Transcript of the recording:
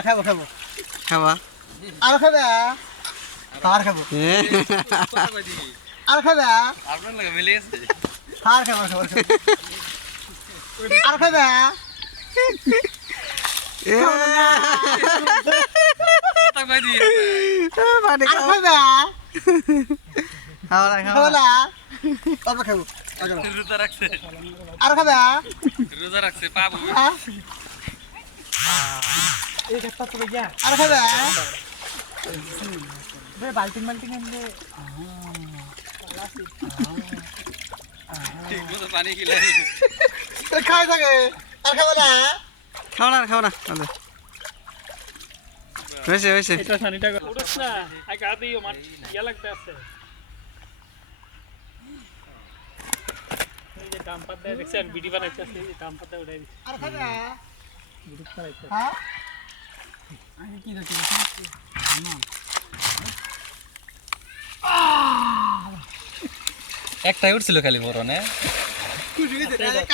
খাবো খাবো খাবা আর খাবে আর খাবো আর খাবে আপনার লাগে মিলে গেছে আর খাবো খাবো আর খাবে কথা কই দি পানি আর খাবে খাওয়া খাবো খাওয়া না অল্প খাবো রোজা রাখছে আর খাবে রোজা রাখছে পাবো আর খাবে বাল্টিং বাল্টিং এনে ঠিক মতো পানি খেলে খাই থাকে আর খাবে না খাওয়া না হয়েছে হয়েছে এটা সানিটা উঠছ না আগে আদিও মার ইয়া লাগতে আছে এই যে ডাম্পার দেয় দেখছেন ভিডিও বানাইছে এই যে ডাম্পারটা উঠাই দিছে আর খাবে ভিডিও বানাইছে হ্যাঁ আগে কি দেখি একটাই উঠছিল খালি বড় না খুশি হয়েছে